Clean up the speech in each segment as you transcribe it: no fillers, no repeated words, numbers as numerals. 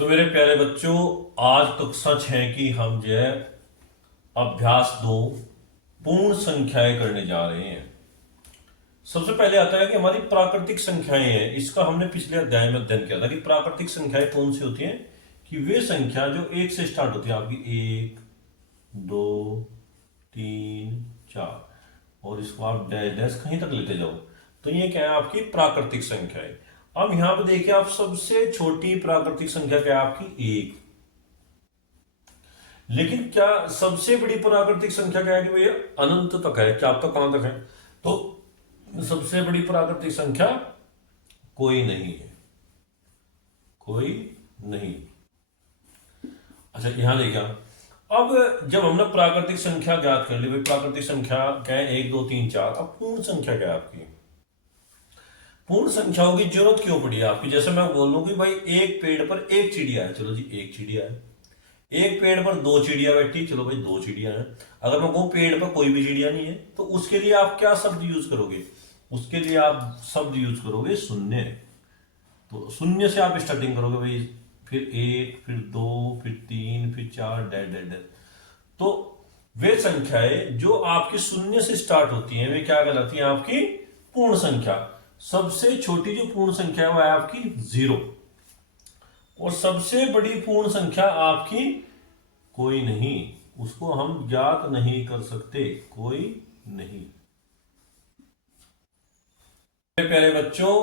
तो मेरे प्यारे बच्चों, आज कक्षा 6 की हम जो है अभ्यास 2 पूर्ण संख्याएं करने जा रहे हैं। सबसे पहले आता है कि हमारी प्राकृतिक संख्याएं हैं। इसका हमने पिछले अध्याय में अध्ययन किया था कि प्राकृतिक संख्याएं कौन सी होती हैं। कि वे संख्या जो एक से स्टार्ट होती है, आपकी 1 2 3 4, और इसको आप डैश डैश कहीं तक लेते जाओ, तो ये क्या है, आपकी प्राकृतिक संख्या है। अब यहां पर देखिए, आप सबसे छोटी प्राकृतिक संख्या क्या है, आपकी 1। लेकिन क्या सबसे बड़ी प्राकृतिक संख्या क्या है कि भैया अनंत तक है, क्या अब तक कहां तक है। तो सबसे बड़ी प्राकृतिक संख्या कोई नहीं है, कोई नहीं। अच्छा, यहां देखिए, अब जब हमने प्राकृतिक संख्या ज्ञात कर ली, भाई प्राकृतिक संख्या क्या है, 1 2 3 4। अब पूर्ण संख्या क्या है आपकी। पूर्ण संख्याओं की जरूरत क्यों पड़ी है आपकी। जैसे मैं बोल लूं कि भाई एक पेड़ पर एक चिड़िया है, चलो जी एक चिड़िया है। एक पेड़ पर 2 चिड़िया बैठी, चलो भाई 2 चिड़िया हैं। अगर मैं कहूं पेड़ पर कोई भी चिड़िया नहीं है, तो उसके लिए आप क्या शब्द यूज करोगे। उसके लिए आप शब्द यूज करोगे शून्य। तो शून्य से आप स्टार्टिंग करोगे भाई, फिर 1 फिर 2 फिर 3 फिर 4 डैश डैश डैश। तो वे संख्याएं जो आपकी शून्य से स्टार्ट होती हैं, वे क्या कहलाती हैं, आपकी पूर्ण संख्या। सबसे छोटी जो पूर्ण संख्या है वो है आपकी 0, और सबसे बड़ी पूर्ण संख्या आपकी कोई नहीं, उसको हम ज्ञात नहीं कर सकते, कोई नहीं। मेरे प्यारे बच्चों,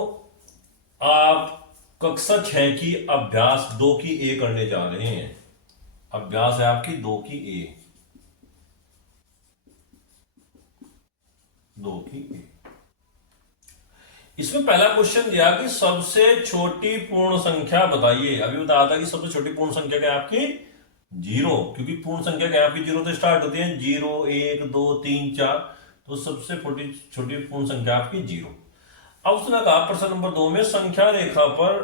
आप कक्षा 6 की अभ्यास 2 की ए करने जा रहे हैं। अभ्यास है आपकी 2 की ए, 2 की ए। इसमें पहला क्वेश्चन दिया कि सबसे छोटी पूर्ण संख्या बताइए। अभी बताया था कि सबसे छोटी पूर्ण संख्या क्या है आपकी 0, क्योंकि पूर्ण संख्या क्या है आपकी 0 से स्टार्ट होती है, 0 1 2 3 4। तो सबसे छोटी छोटी पूर्ण संख्या आपकी 0। अब उसने कहा प्रश्न नंबर 2 में संख्या रेखा पर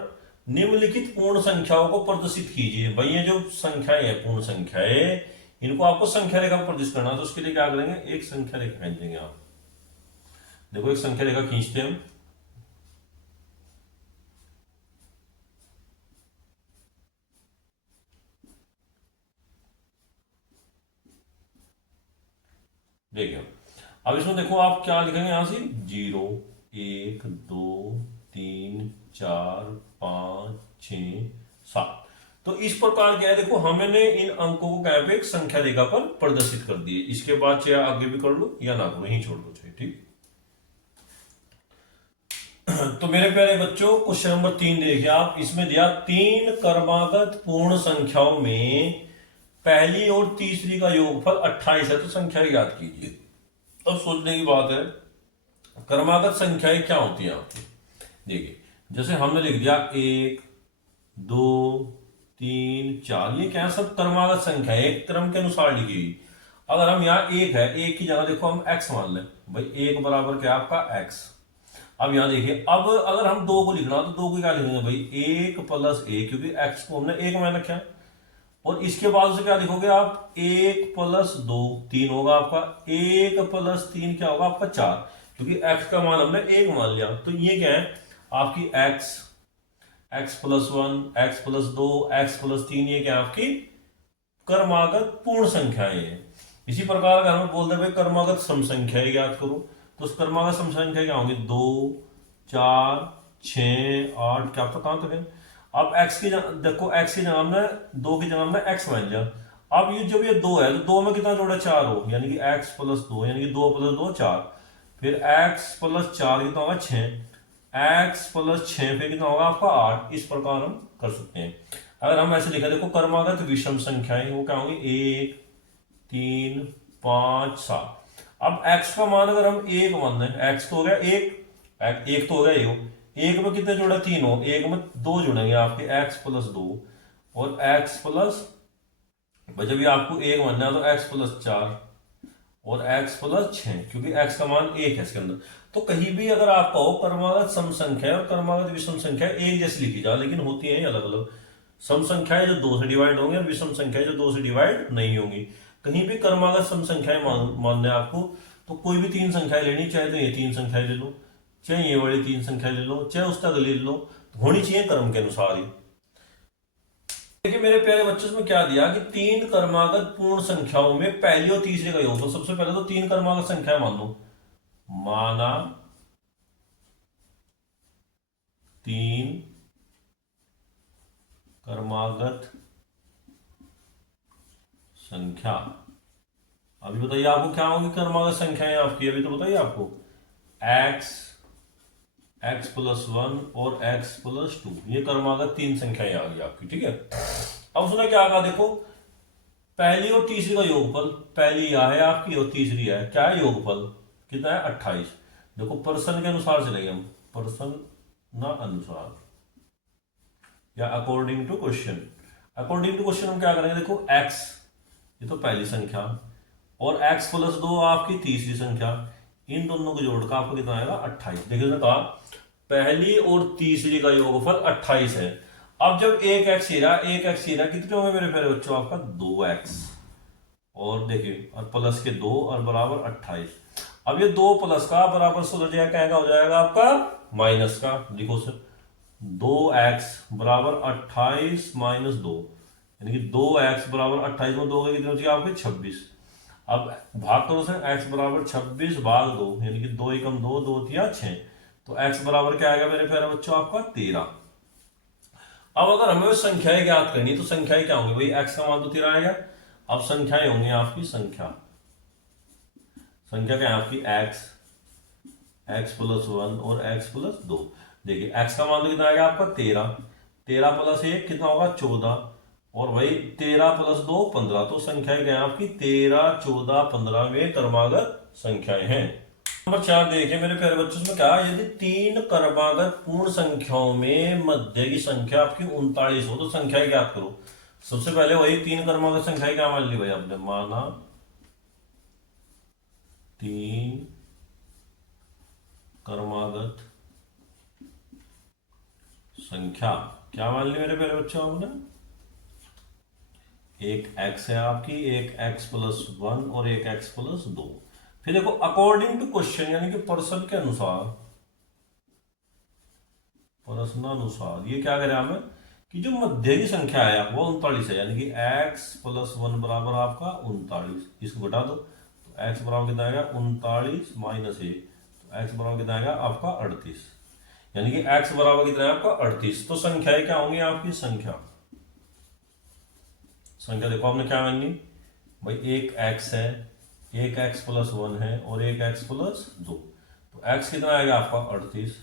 निम्नलिखित पूर्ण संख्याओं को प्रदर्शित कीजिए। भाई ये जो संख्याएं हैं, पूर्ण संख्याएं, इनको आपको संख्या रेखा पर प्रदर्शित करना। तो उसके लिए क्या करेंगे, एक संख्या रेखा खींचेंगे। आप देखो, एक संख्या रेखा खींचते हैं हम। देखिए, अब इसमें देखो आप क्या लिखेंगे, यहां से 0 1 2 3 4 5 6 7। तो इस प्रकार क्या है, देखो हमने इन अंकों को क्या है, एक संख्या रेखा पर प्रदर्शित कर दिए। इसके बाद चाहे आगे भी कर लो या ना करो, यही छोड़ दो, चाहिए ठीक। तो मेरे प्यारे बच्चों, क्वेश्चन नंबर 3 देखिए आप। इसमें दिया 3 क्रमागत पूर्ण संख्याओं में पहली और तीसरी का योगफल 28 है, तो संख्या ज्ञात कीजिए। अब सोचने की बात है, क्रमागत संख्याएं क्या होती हैं आपकी। देखिए, जैसे हमने लिख दिया 1 2 3 4, ये क्या है, सब क्रमागत संख्या है, एक क्रम के अनुसार लिखी हुई। अगर हम यहाँ 1 है, 1 की जगह देखो हम x मान लें, भाई 1 बराबर क्या आपका x। अब यहाँ देखिए, अब अगर हम 2 को लिखना, तो 2 को क्या लिखेंगे भाई 1 + 1, क्योंकि x को हमने 1 मान रखा है। और इसके बाद से क्या लिखोगे आप, 1 + 2 3 होगा आपका, 1 + 3 क्या होगा आपका 4, क्योंकि x का मान हमने 1 मान लिया। तो ये क्या है आपकी x + 1 x + 2 x + 3, ये क्या आपकी क्रमागत पूर्ण संख्याएं हैं। इसी प्रकार अगर हम बोलते हैं भाई क्रमागत सम संख्याएं ज्ञात करो, तो उस क्रमागत सम संख्या क्या होंगी, 2 4 6 8, क्या कहां तक है। अब x की देखो, x की जगह हमने 2 की जगह हमने x मान लिया। अब ये जब ये 2 है, तो 2 में कितना जोड़ा 4 हो, यानी कि x + 2, यानी कि 2 + 2 4। फिर x + 4 कितना होगा 6, x + 6 फिर कितना होगा आपका 8। इस प्रकार हम कर सकते हैं। अगर हम ऐसे लिखा, देखो क्रमागत विषम संख्याएं वो क्या होंगी, 1 3 5 7। अब x का मान अगर हम 1 मान लें, x तो हो गया 1, 1 तो हो गया ये, 1 में कितने जुड़ा 3 हो, 1 में 2 जुड़ेंगे आपके, x + 2 और x प्लस, जब ये आपको 1 मानना है तो x + 4 और x + 6, क्योंकि x का मान 1 है इसके अंदर। तो कहीं भी अगर आप कहो क्रमागत सम संख्या और क्रमागत विषम संख्या एक जैसी लिखी जाए, लेकिन होती है अलग अलग। सम संख्याएं जो 2 से डिवाइड होंगी और विषम संख्याएं जो 2 से डिवाइड नहीं होंगी। कहीं भी क्रमागत सम संख्याएं मानना है आपको, तो कोई भी 3 संख्याएं लेनी, चाहे तो ये 3 संख्याएं ले लो, चाहे ये वाली 3 संख्याएं ले लो, चाहे उस तक ले लो, होनी चाहिए क्रम के अनुसार ही। देखिए मेरे प्यारे बच्चों, इसमें क्या दिया कि तीन क्रमागत पूर्ण संख्याओं में पहली और तीसरे का योग। तो सबसे पहले तो तीन क्रमागत संख्या मान लो, माना तीन क्रमागत संख्या। अभी बताइए आपको क्या होगी क्रमागत संख्याएं आपकी, अभी तो बताइए आपको x x प्लस वन और x प्लस टू, ये क्रमागत तीन संख्याएं आ गई आपकी। ठीक है, अब उसने क्या कहा, देखो पहली और तीसरी का योगफल, पहली यह है आपकी और तीसरी है, क्या है योगफल कितना है 28। देखो पर्सन के अनुसार चलेंगे हम, पर्सन ना अनुसार या according to question. According to question हम क्या करेंगे, देखो x ये तो पहली संख्या और x प्लस दो आपकी तीसरी संख्या, इन दोनों को जोड़कर आपको कितना आएगा 28। देखिए उसने कहा पहली और तीसरी का योगफल 28 है। अब जब एक एक्स ही रहा, एक एक्स ही रहा, कितने होंगे मेरे प्यारे बच्चों आपका 2x, और देखिए और प्लस के 2 और बराबर 28। अब ये 2 प्लस का बराबर हो जाएगा, क्या हो जाएगा आपका माइनस का। देखो सर 2x बराबर 28 माइनस 2, यानी कि 2x बराबर 28 में 2 कितने होती है आपके 26। अब भाग करो सर, x बराबर 26 भाग 2, यानी कि 2 एकम 2, 2 तिया 6, तो x बराबर क्या आएगा मेरे प्यारे बच्चों आपका 13। अब अगर हमें संख्याएं ज्ञात करनी तो संख्याएं क्या होंगी भाई, x का मान तो 13 आएगा। अब संख्याएं होंगी आपकी, संख्या क्या है आपकी x प्लस वन और x प्लस दो। देखिए x का मान तो कितना आएगा आपका 13, 13 प्लस 1 कितना होगा 14, और भाई 13 प्लस 2 15। तो संख्याएं क्या है आपकी 13, 14, 15 में क्रमागत संख्याएं हैं। नंबर 4 देखिए मेरे प्यारे बच्चों, में क्या, यदि तीन क्रमागत पूर्ण संख्याओं में मध्य की संख्या आपकी 39 हो तो संख्याएं ज्ञात करो। सबसे पहले वही तीन क्रमागत संख्याएं क्या मान ली भाई आपने, माना तीन क्रमागत संख्या, क्या मान ली मेरे प्यारे बच्चों आपने, एक x है आपकी, एक x प्लस वन और एक x प्लस दो। फिर देखो अकॉर्डिंग टू क्वेश्चन, यानी कि प्रश्न के अनुसार, प्रश्नानुसार ये क्या करें हमें कि जो मध्य की संख्या है वो 39 है, यानी कि x प्लस वन बराबर आपका 39, इसको घटा दो तो x बराबर कितना आएगा 39 माइनस 1, तो x बराबर कितना आएगा आपका 38, यानी कि x बराबर कितना है आपका 38। तो संख्याएं क्या होंगी आपकी, संख्या देखो आपने क्या मानी भाई, एक x है, एक x प्लस वन है और एक x प्लस दो, तो x कितना आएगा आपका 38,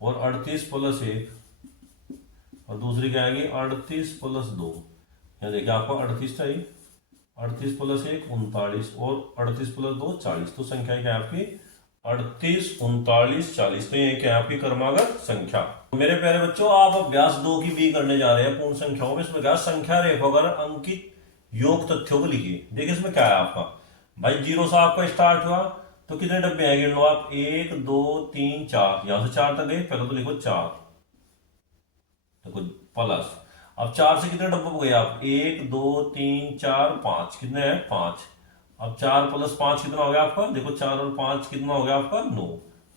और 38 प्लस 1 और दूसरी क्या आएगी 38 प्लस 2, यहाँ देखिए आपका 38 था, 38 प्लस 1 39 और 38 प्लस 2 40। तो संख्या क्या है आपकी 38, 39, 40। तो ये क्या है आपकी क्रमागत संख्या। मेरे प्यारे बच्चों, आप अभ्यास 2 की बी करने जा रहे हैं पूर्ण संख्याओं में। इसमें क्या संख्या रेखागर अंकित योग तथ्यों को लिखिए। देखिए इसमें क्या है आपका भाई, जीरो से आपका स्टार्ट हुआ तो कितने डब्बे हैं गिन लो आप, 1 2 3 4, यहां से 4 तक गए, पहले तो लिखो 4, देखो प्लस, अब 4 से कितने डब्बे गए आप, 1 2 3 4 5, कितने हैं 5। अब 4 प्लस 5 कितना हो गया आपका, देखो 4 और 5 कितना हो गया आपका 9।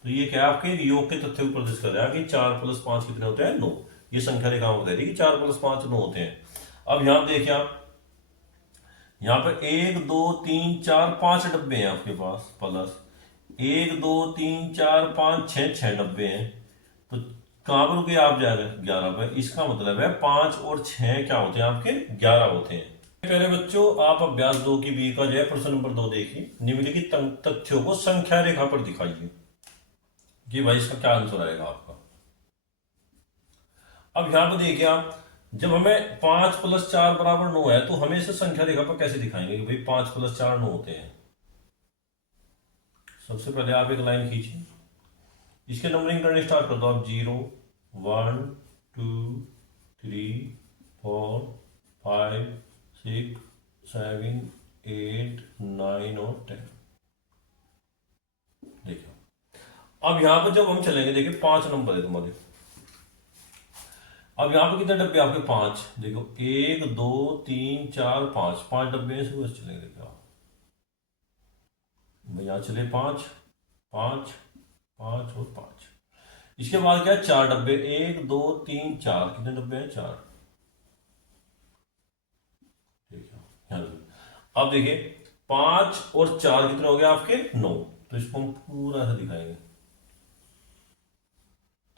तो ये क्या आपके योग के तथ्य को प्रदर्शित कर रहा है कि 4 प्लस 5 कितने होते हैं 9। ये संख्या रेखा बता रही है कि 4 प्लस 5 9 होते हैं। अब यहां देखिए आप, यहाँ पे 1 2 3 4 5 डब्बे हैं आपके पास, प्लस 1 2 3 4 5 6 डब्बे हैं, तो कहां पर रुके आप जा रहे हैं 11 पे। इसका मतलब है 5 और 6 क्या होते हैं आपके 11 होते हैं। पहले बच्चों आप अभ्यास 2 की बी का जो है प्रश्न नंबर 2 देखिए, निम्नलिखित तथ्यों को संख्या रेखा पर दिखाइए कि भाई इसका क्या आंसर आएगा आपका। अब यहां पर देखिए आप, जब हमें 5 प्लस 4 बराबर 9 है तो हमें इसे संख्या रेखा पर कैसे दिखाएंगे कि भाई 5 प्लस 4 9 होते हैं। सबसे पहले आप एक लाइन खींचिए, इसके नंबरिंग करने स्टार्ट कर दो आप, 0 1 2 3 4 5 6 7 8 9 और 10। देखिए अब यहां पर जब हम चलेंगे, देखिए 5 नंबर है तुम्हारे, अब यहां पर कितने डब्बे आपके 5, देखो 1 2 3 4 5, 5 डब्बे हैं, सुबह चलेंगे। देखिए आप यहां चले 5 5 5 और 5, इसके बाद क्या 4 डब्बे, 1 2 3 4, कितने डब्बे हैं 4। अब देखिए 5 और 4 कितने हो गए आपके 9। तो इसको हम पूरा ऐसा दिखाएंगे।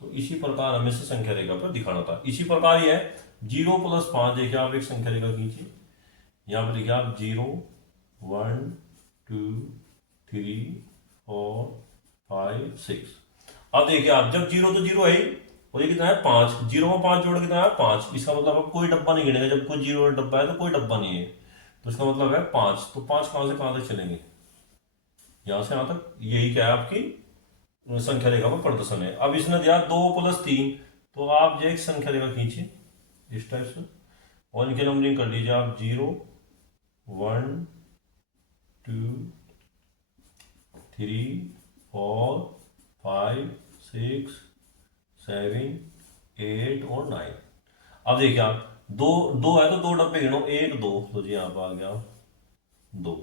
तो इसी प्रकार हमें से संख्या रेखा पर दिखाना था। इसी प्रकार ये है 0+5। देखिए आप एक संख्या रेखा खींचिए। यहां पर देखिए आप 0 1 2 3 4 5 6। अब देखिए आप जब 0 तो 0 है ही, और ये कितना है 5। 0 में 5 जोड़ कितना है 5। इसका मतलब आप कोई डब्बा नहीं गिनेगा। जब कोई 0 डब्बा है तो कोई डब्बा नहीं है, तो इसका मतलब है 5। तो 5 कहां तक चलेंगे, यहां से यहां तक। यही क्या है आपकी संख्या रेखा का प्रदर्शन है। अब इसने दिया 2+3, तो आप जो एक संख्या रेखा खींचिए इस टाइप से, और इनके नंबरिंग कर दीजिए आप 0 1 2 3 4 5 6 7 8 और 9। अब देखिए आप दो दो है तो दो डब्बे गिनो, 1 2, तो जी यहाँ पर आ गया 2।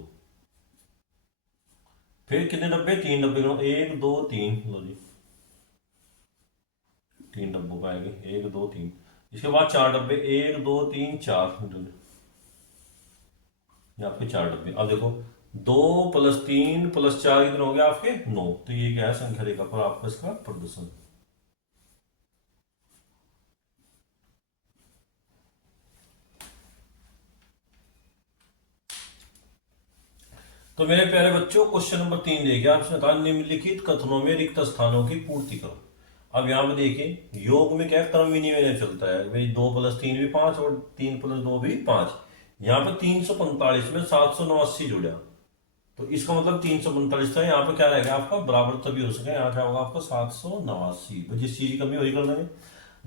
फिर कितने डब्बे, 3 डब्बे गिनो, 1 2 3, लो जी 3 डब्बों का आएंगे 1 2 3। इसके बाद 4 डब्बे, 1 2 3 4, ये आपके 4 डब्बे। अब देखो 2+3+4 कितने हो गए आपके 9। तो ये क्या है संख्या रेखा पर आपका इसका प्रदर्शन। तो मेरे प्यारे बच्चों क्वेश्चन नंबर 3 देखिए। आपने कहा निम्नलिखित कथनों में रिक्त स्थानों की पूर्ति करो। अब यहाँ पे देखिए योग में क्या क्रम विनिमय चलता है भाई, 2+3 भी 5 और 3+2 भी 5। यहाँ पे 345 में 789 जुड़ा, तो इसका मतलब 345 था। यहाँ पे क्या रहेगा आपका बराबर तभी हो सके, यहाँ क्या होगा आपका 789। जिस चीज की कमी वही कर देंगे।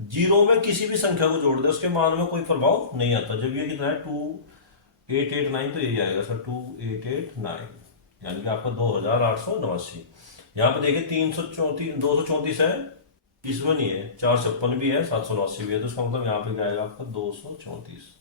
जीरो में किसी भी संख्या को जोड़ दे उसके मान में कोई प्रभाव नहीं आता। जब ये कितना है 2889, तो यही आएगा सर 2889, यानी कि आपका 2889। यहाँ पे देखिए 334 234 है, इसमें नहीं है, 456 भी है, 789 भी है, तो इसका मतलब यहाँ पे क्या आएगा आपका 234।